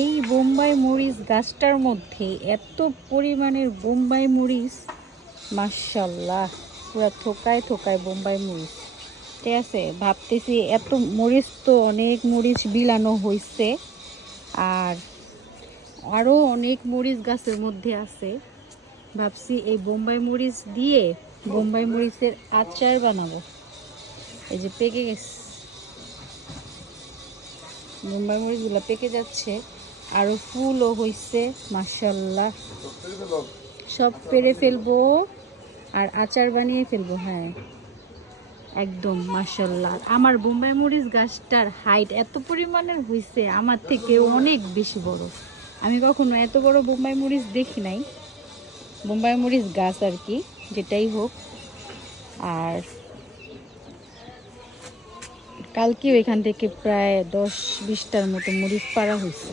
এই বোম্বাই মরিচ গাছটার মধ্যে এত পরিমাণের বোম্বাই মরিচ, মাশাল্লাহ, পুরো থোকায় থোকায় বোম্বাই মরিচ। ঠিক আছে, ভাবতেছি এত মরিচ তো অনেক মরিচ বিলানো হয়েছে, আর আরও অনেক মরিচ গাছের মধ্যে আছে। ভাবছি এই বোম্বাই মরিচ দিয়ে বোম্বাই মরিচের আচার বানাবো। এই যে পেকে গেছে, বোম্বাই মরিচগুলো পেকে যাচ্ছে, আরও ফুলও হয়েছে মাশাল্লাহ। সব পেরে ফেলবো আর আচার বানিয়ে ফেলবো। হ্যাঁ একদম মাশাল্লাহ। আমার বোম্বাই মরিচ গাছটার হাইট এত পরিমাণের হয়েছে, আমার থেকে অনেক বেশি বড়। আমি কখনো এত বড় বোম্বাই মরিচ দেখি নাই। বোম্বাই মরিচ গাছ আর কি, যেটাই হোক। আর কালকেও এখান থেকে প্রায় 10-20টার মতো মরিচ পাড়া হয়েছে।